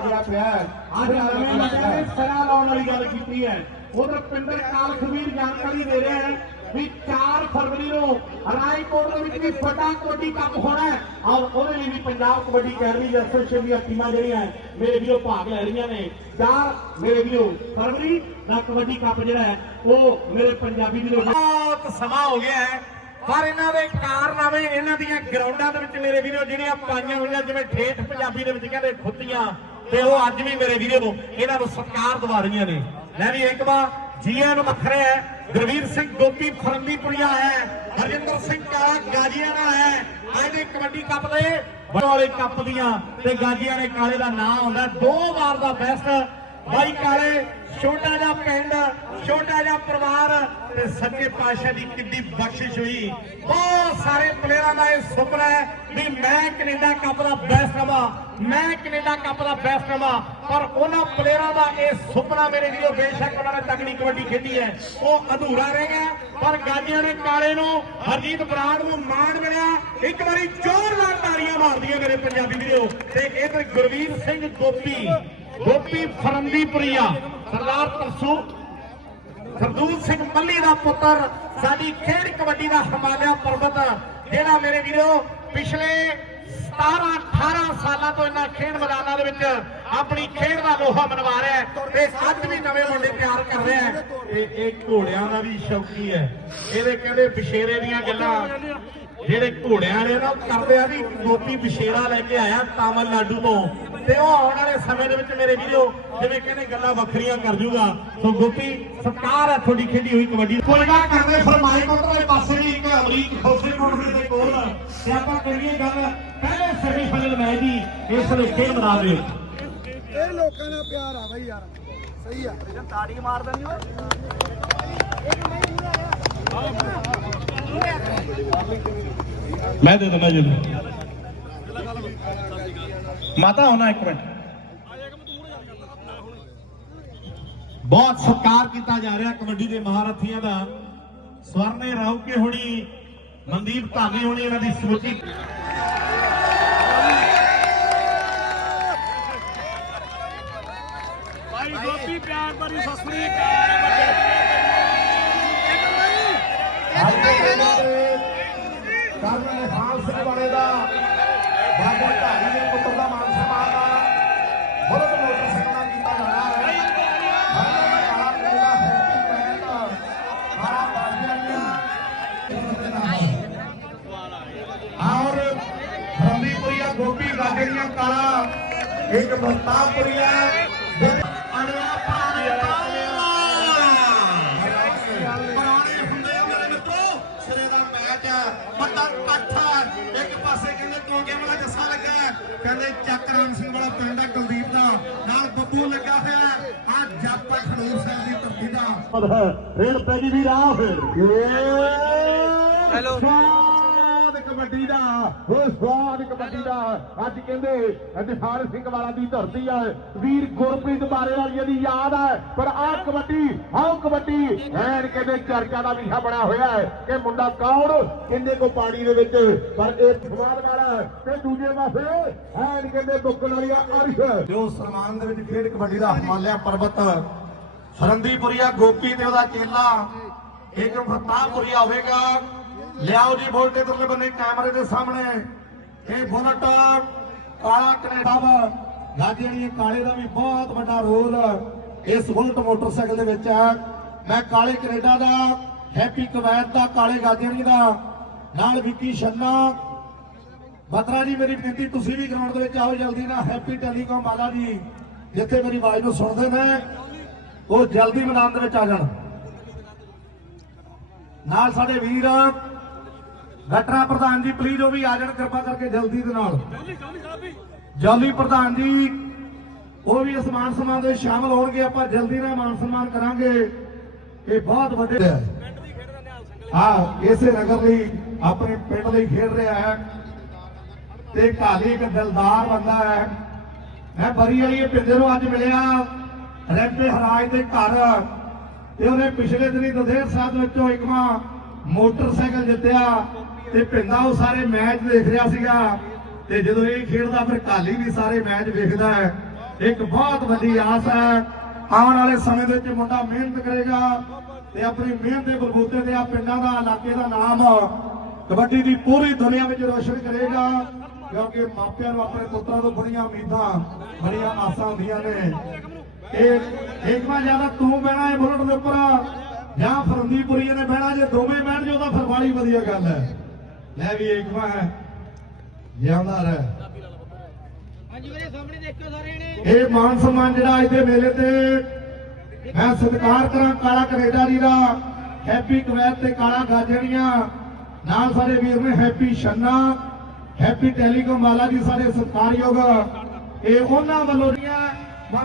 ਗਿਆ ਪਿਆ ਅੱਜ ਨਵੇਂ ਨੇ ਸਿਰਾ ਲਾਉਣ ਵਾਲੀ ਗੱਲ ਕੀਤੀ ਹੈ। ਉਧਰ ਪਿੰਦਰ ਕਾਲ ਜਾਣਕਾਰੀ ਦੇ ਰਿਹਾ ਹੈ ਵੀ 4 ਫਰਵਰੀ ਨੂੰ ਰਾਏਕੋਟ ਦੇ ਵਿੱਚ ਵੀ ਵੱਡਾ ਕਬੱਡੀ ਕੱਪ ਹੋਣਾ ਹੈ। ਔਰ ਉਹਦੇ ਲਈ ਵੀ ਪੰਜਾਬ ਕਬੱਡੀ ਅਕੈਡਮੀ ਐਸੋਸੀਏਸ਼ਨ ਦੀਆਂ ਟੀਮਾਂ ਜਿਹੜੀਆਂ ਮੇਰੇ ਵੀਰੋ ਭਾਗ ਲੈ ਰਹੀਆਂ ਨੇ। 4 ਮੇਰੇ ਵੀਰੋ ਫਰਵਰੀ ਦਾ ਕਬੱਡੀ ਕੱਪ ਜਿਹੜਾ ਹੈ, ਉਹ ਮੇਰੇ ਪੰਜਾਬੀ ਵੀਰੋ ਬਹੁਤ ਸਮਾਂ ਹੋ ਗਿਆ ਹੈ। ਪਰ ਇਹਨਾਂ ਦੇ ਕਾਰਨਾਮੇ, ਇਹਨਾਂ ਦੀਆਂ ਗਰਾਊਂਡਾਂ ਦੇ ਵਿੱਚ ਮੇਰੇ ਵੀਰੋ ਜਿਹੜੀਆਂ ਪਾਈਆਂ ਹੋਈਆਂ, ਜਿਵੇਂ ਠੇਠ ਪੰਜਾਬੀ ਦੇ ਵਿੱਚ ਕਹਿੰਦੇ ਖੁੱਤੀਆਂ ਤੇ ਉਹ ਅੱਜ ਵੀ ਮੇਰੇ ਵੀਰੋ ਇਹਨਾਂ ਨੂੰ ਸਤਿਕਾਰ ਦਵਾ ਰਹੀਆਂ ਨੇ। ਲੈ ਵੀ ਇੱਕ ਵਾਰ ਜੀਆਂ ਨੂੰ ਹੈ। ਗੁਰਵੀਰ ਸਿੰਘ ਗੋਪੀ ਫਰੰਦੀਪੁਰੀਆ ਹੈ। ਹਰਜਿੰਦਰ ਸਿੰਘ ਕਾਲਾ ਗਾਜੀਆਣਾ ਹੈ। ਅੱਜ ਦੇ ਕਬੱਡੀ ਕੱਪ ਦੇ ਵਾਲੇ ਕੱਪ ਦੀਆਂ ਤੇ ਗਾਜੀਆਂ ਨੇ ਕਾਲੇ ਦਾ ਨਾਂ ਆਉਂਦਾ ਦੋ ਵਾਰ ਦਾ ਬੈਸਟ ਬਾਈ ਕਾਲੇ, ਛੋਟਾ ਜਿਹਾ ਪਿੰਡ, ਛੋਟਾ ਜਿਹਾ ਪਰਿਵਾਰ ਤੇ ਸੱਚੇ ਪਾਤਸ਼ਾਹ ਦੀ ਕਿੱਡੀ ਬਖਸ਼ਿਸ਼ ਹੋਈ। ਬਹੁਤ ਸਾਰੇ ਪਲੇਅਰਾਂ ਇਹ ਸੁਪਨਾ ਹੈ ਵੀ ਮੈਂ ਕੈਨੇਡਾ ਕੱਪ ਦਾ ਬੈਸਟ ਰਵਾਂ, ਮੈਂ ਕੈਨੇਡਾ ਕੱਪ ਦਾ ਬੈਸਟ ਰਵਾਂ, ਪਰ ਉਹਨਾਂ ਪਲੇਅਰਾਂ ਦਾ ਇਹ ਸੁਪਨਾ ਮੇਰੇ ਵੀਰੋ ਬੇਸ਼ੱਕ ਉਹਨਾਂ ਨੇ ਤਕੜੀ ਕਬੱਡੀ ਖੇਡੀ ਹੈ। ਉਹ ਅਧੂਰਾ ਰਹਿ ਗਿਆ, ਪਰ ਗਾਜੀਆਂ ਨੇ ਕਾਲੇ ਨੂੰ, ਹਰਜੀਤ ਬਰਾੜ ਨੂੰ ਮਾਣ ਮਿਲਿਆ। ਇੱਕ ਵਾਰੀ ਜ਼ੋਰਦਾਰ ਤਾੜੀਆਂ ਮਾਰਦੀਆਂ ਮੇਰੇ ਪੰਜਾਬੀ ਵੀਰੋ। ਤੇ ਇਹ ਗੁਰਵੀਰ ਸਿੰਘ ਗੋਪੀ ਗੋਪੀ ਫਰੰਦੀਪੁਰੀਆ, ਸਰਦਾਰ ਤਰਸੂ, ਸਰਦੂਲ ਸਿੰਘ ਮੱਲੀ ਦਾ ਪੁੱਤਰ, ਸਾਡੀ ਖੇਡ ਕਬੱਡੀ ਦਾ ਹਿਮਾਲਿਆ ਪਰਬਤ ਜਿਹੜਾ ਮੇਰੇ ਵੀਰੋ ਪਿਛਲੇ 17 18 ਸਾਲਾਂ ਤੋਂ ਇਹਨਾਂ ਖੇਡ ਮੈਦਾਨਾਂ ਦੇ ਵਿੱਚ ਆਪਣੀ ਖੇਡ ਦਾ ਲੋਹਾ ਮਨਵਾ ਰਿਹਾ ਹੈ ਤੇ ਅੱਜ ਵੀ ਨਵੇਂ ਮੁੰਡੇ ਤਿਆਰ ਕਰ ਰਿਹਾ ਹੈ। ਤੇ ਇਹ ਘੋੜਿਆਂ ਦਾ ਵੀ ਸ਼ੌਕੀ ਹੈ। ਇਹਦੇ ਕਹਿੰਦੇ ਬਸ਼ੇਰੇ ਦੀਆਂ ਗੱਲਾਂ। ਜਿਹੜੇ ਘੋੜਿਆਂ ਨੇ ਨਾ ਉਹ ਕਰਦੇ ਆ ਵੀ ਗੋਪੀ ਬਸ਼ੇਰਾ ਲੈ ਕੇ ਆਇਆ ਤਾਮਿਲਨਾਡੂ ਤੋਂ। ਤੇ ਉਹ ਆਉਣ ਵਾਲੇ ਸਮੇਂ ਦੇ ਵਿੱਚ ਮੇਰੇ ਵੀਰੋ ਜਿਵੇਂ ਕਹਿੰਦੇ ਗੱਲਾਂ ਵੱਖਰੀਆਂ ਕਰ ਜੂਗਾ। ਸੋ ਗੋਪੀ ਸਤਕਾਰ ਹੈ ਤੁਹਾਡੀ ਖੇਡੀ ਹੋਈ ਕਬੱਡੀ। ਕੋਲਗਾ ਕਰਦੇ ਫਰਮਾਈ ਕੋਟਰ ਦੇ ਪਾਸੇ ਵੀ ਇੱਕ ਅਮਰੀਕ ਖੋਸੇ ਕੋਟਰ ਦੇ ਕੋਲ ਤੇ ਆਪਾਂ ਕਰੀਏ ਗੱਲ ਪਹਿਲੇ ਸੈਮੀਫਾਈਨਲ ਮੈਚ ਦੀ ਇਸ ਦੇ ਖੇਡ ਮੈਦਾਨ ਦੇ ਇਹ ਲੋਕਾਂ ਦਾ ਪਿਆਰ ਆ ਬਈ ਯਾਰ। ਸਹੀ ਆ। ਤਾੜੀ ਮਾਰ ਦਿੰਦੀ ਓਏ ਮੈਂ ਦੇ ਦਿੰਦਾ ਜੀ ਮਾਤਾ ਹੋਣਾ ਇੱਕ ਮਿੰਟ ਬਹੁਤ ਸਤਿਕਾਰ ਕੀਤਾ ਜਾ ਰਿਹਾ ਕਬੱਡੀ ਦੇ ਮਹਾਰਥੀਆਂ ਦਾ ਸਵਰਨੇ ਰਾਉਕੇ ਹੋਣੀ ਮਨਦੀਪ ਧਾਮੀ ਹੋਣੀ ਇਹਨਾਂ ਦੀ ਸਮੁੱਚੀ ਭਾਈ ਗੋਪੀ ਪਿਆਰ ਭਰੀ ਸਤਿ ਸ੍ਰੀ ਅਕਾਲ ਅੱਜ ਦੇ ਦਿਨ ਤੇ ਕਰਨ ਨਿਹਾਲ ਸਿੰਘ ਵਾਲੇ ਦਾ, ਬਾਬਾ ਧਾਮੀ ਦੇ ਪੁੱਤਰ ਦਾ ਮਾਨ ਸਨਮਾਨ ਆ ਮੋਟਰਸਾਈਕਲ ਨਾਲ ਕੀਤਾ ਜਾਣਾ ਹੈ। ਹਰਿਆਣਾ ਕਾਲਾ ਹੈਪੀ ਬੈਂਡ ਮਾਰਾ ਬਾਜੀਆਂ ਔਰ ਰੰਦੀਪੁਰੀਆ ਗੋਪੀ ਗਾਜੜੀਆਂ ਕਾਲਾ ਇੱਕ ਮਸਤਾਪੁਰੀਆ ਅਨਿਆ ਬੱਬੂ ਲੱਗਾ ਹੋਇਆ ਆ ਜਾਪਾ ਖਡੂਰ ਸਾਹਿਬ ਦੀ ਧਰਤੀ ਦਾ। ਫੇਰ ਪੈ ਗਈ ਵੀ ਰਾਹ ਫਿਰ। ਹੈਲੋ ਕਬੱਡੀ ਦਾ, ਉਹ ਸਵਾਦ ਕਬੱਡੀ ਦਾ। ਅੱਜ ਕਹਿੰਦੇ ਨਿਹਾਲ ਸਿੰਘ ਵਾਲਾ ਦੀ ਧਰਤੀ ਆ। ਵੀਰ ਗੁਰਪ੍ਰੀਤ ਬਾਰੇ ਵਾਲੀ ਦੀ ਯਾਦ ਹੈ ਪਰ ਆਹ ਕਬੱਡੀ ਆਹ ਕਬੱਡੀ। ਐਨ ਕਹਿੰਦੇ ਚਰਚਾ ਦਾ ਵਿਸ਼ਾ ਬਣਿਆ ਹੋਇਆ ਹੈ ਕਿ ਮੁੰਡਾ ਕੌਣ, ਕਿੰਨੇ ਕੋ ਪਾਣੀ ਦੇ ਵਿੱਚ, ਪਰ ਇਹ ਸਵਾਦ ਵਾਲਾ ਤੇ ਦੂਜੇ ਪਾਸੇ, ਐਨ ਕਹਿੰਦੇ ਬੁੱਕਣ ਵਾਲੀ ਅਰਸ਼। ਜੋ ਸਨਮਾਨ ਦੇ ਵਿੱਚ ਖੇਡ ਕਬੱਡੀ ਦਾ ਹਿਮਾਲਿਆ ਪਰਬਤ ਫਰੰਦੀਪੁਰੀਆ ਗੋਪੀ ਤੇ ਉਹਦਾ ਚੇਲਾ। ਇੱਕ ਫਤਾਹਪੁਰੀਆ ਹੋਵੇਗਾ। ਲਿਆਓ ਜੀ ਬੋਲਟ ਇਧਰਲੇ ਬੰਨੇ ਕੈਮਰੇ ਦੇ ਸਾਹਮਣੇ। ਇਹ ਬੁਲਟ ਕਾਲਾ ਕੈਨੇਡਾ ਵਾ। ਗਾਜੀਆਣੀ ਕਾਲੇ ਦਾ ਵੀ ਬਹੁਤ ਵੱਡਾ ਰੋਲ ਇਸ ਬੁਲਟ ਮੋਟਰਸਾਈਕਲ ਦੇ ਵਿੱਚ ਹੈ ਮੈਂ ਕਾਲੇ ਕੈਨੇਡਾ ਦਾ, ਹੈਪੀ ਕਵੈਤ ਦਾ, ਕਾਲੇ ਗਾਜੀਆਣੀ ਦਾ। ਨਾਲ ਵਿੱਕੀ ਸ਼ੰਨਾ ਬਤਰਾ ਜੀ, ਮੇਰੀ ਬੇਨਤੀ, ਤੁਸੀਂ ਵੀ ਗਰਾਊਂਡ ਦੇ ਵਿੱਚ ਆਓ ਜਲਦੀ ਨਾਲ। ਹੈਪੀ ਟੈਲੀਕਾਮ ਵਾਲਾ ਜੀ, ਜਿੱਥੇ ਮੇਰੀ ਆਵਾਜ਼ ਨੂੰ ਸੁਣਦੇ ਨੇ, ਉਹ ਜਲਦੀ ਮੈਦਾਨ ਦੇ ਵਿੱਚ ਆ ਜਾਣ। ਨਾਲ ਸਾਡੇ ਵੀਰ ਗਟਰਾ ਪ੍ਰਧਾਨ ਜੀ ਪਲੀਜ਼ ਉਹ ਵੀ ਆ ਜਾਣ ਕਿਰਪਾ ਕਰਕੇ ਜਲਦੀ ਦੇ ਨਾਲ। ਜਲਦੀ ਪ੍ਰਧਾਨ ਜੀ ਉਹ ਵੀ ਇਸ ਮਾਨ ਸਨਮਾਨ ਦੇ ਸ਼ਾਮਲ ਹੋਣਗੇ ਆਪਾਂ ਜਲਦੀ ਨਾਲ ਮਾਨ ਸਨਮਾਨ ਕਰਾਂਗੇ। ਇਹ ਬਹੁਤ ਵੱਡੇ ਹਾਂ ਇਸੇ ਨਗਰ ਲਈ ਆਪਣੇ ਪਿੰਡ ਲਈ ਖੇਡ ਰਿਹਾ ਹੈ। ਤੇ ਕਾਲੀ ਇੱਕ ਦਿਲਦਾਰ ਬੰਦਾ ਹੈ। ਮੈਂ ਬਰੀ ਵਾਲੀ ਪਿੰਡੇ ਨੂੰ ਅੱਜ ਮਿਲਿਆ ਰੈਂਪੇ ਹਰਾਜ ਦੇ ਘਰ। ਤੇ ਉਹਨੇ ਪਿਛਲੇ ਦਿਨੀ ਦਦੇਰ ਸਾਹਿਬ ਵਿੱਚੋਂ ਇੱਕਵਾਂ ਮੋਟਰਸਾਈਕਲ ਜਿੱਤਿਆ ਤੇ ਪਿੰਦਾ ਉਹ ਸਾਰੇ ਮੈਚ ਦੇਖ ਰਿਹਾ ਸੀਗਾ ਤੇ ਜਦੋਂ ਇਹ ਖੇਡਦਾ ਫਿਰ ਕਾਲੀ ਵੀ ਸਾਰੇ ਮੈਚ ਵੇਖਦਾ ਹੈ। ਇੱਕ ਬਹੁਤ ਵੱਡੀ ਆਸ ਹੈ। ਆਉਣ ਵਾਲੇ ਸਮੇਂ ਦੇ ਵਿੱਚ ਮੁੰਡਾ ਮਿਹਨਤ ਕਰੇਗਾ ਤੇ ਆਪਣੀ ਮਿਹਨਤ ਦੇ ਬਲਬੂਤੇ ਤੇ ਆ ਪਿੰਡਾਂ ਦਾ, ਇਲਾਕੇ ਦਾ ਨਾਮ ਕਬੱਡੀ ਦੀ ਪੂਰੀ ਦੁਨੀਆ ਵਿੱਚ ਰੋਸ਼ਨ ਕਰੇਗਾ ਕਿਉਂਕਿ ਮਾਪਿਆਂ ਨੂੰ ਆਪਣੇ ਪੁੱਤਰਾਂ ਤੋਂ ਬੜੀਆਂ ਉਮੀਦਾਂ, ਬੜੀਆਂ ਆਸਾਂ ਹੁੰਦੀਆਂ ਨੇ। ਇਹ ਇੱਕ ਜ਼ਿਆਦਾ ਤੂੰ ਬਹਿਣਾ ਹੈ ਬੁਲਟ ਦੇ ਉੱਪਰ। ਜਾਂ ਫਰੰਦੀਪੁਰੀ ਨੇ ਬਹਿਣਾ ਜੇ ਦੋਵੇਂ ਬਹਿਣ ਜੋ ਤਾਂ ਫਿਰ ਬਾਲੀ ਵਧੀਆ ਗੱਲ ਹੈ। ਲੈ ਵੀ ਇੱਕ ਵਾਰ। ਜਿਉਂਦਾ ਰਹਿ। ਹਾਂਜੀ ਵੀਰੇ ਸਾਹਮਣੇ ਦੇਖਿਓ ਸਾਰੇ ਨੇ। ਇਹ ਮਾਨ ਸਨਮਾਨ ਜਿਹੜਾ ਅੱਜ ਦੇ ਮੇਲੇ ਤੇ ਮੈਂ ਸਤਿਕਾਰ ਕਰਾਂ ਕਾਲਾ ਕੈਨੇਡਾ ਜੀ ਦਾ। ਹੈਪੀ ਕੁਵੈਤ ਤੇ ਕਾਲਾ ਗਾਜਣੀਆਂ ਨਾਲ ਸਾਡੇ ਵੀਰ ਨੇ ਹੈਪੀ ਛੰਨਾ ਹੈਪੀ ਟੈਲੀਕਾਮ ਵਾਲਾ ਜੀ ਸਾਡੇ ਸਤਿਕਾਰਯੋਗ। ਇਹ ਉਹਨਾਂ ਵੱਲੋਂ ਦੀਆਂ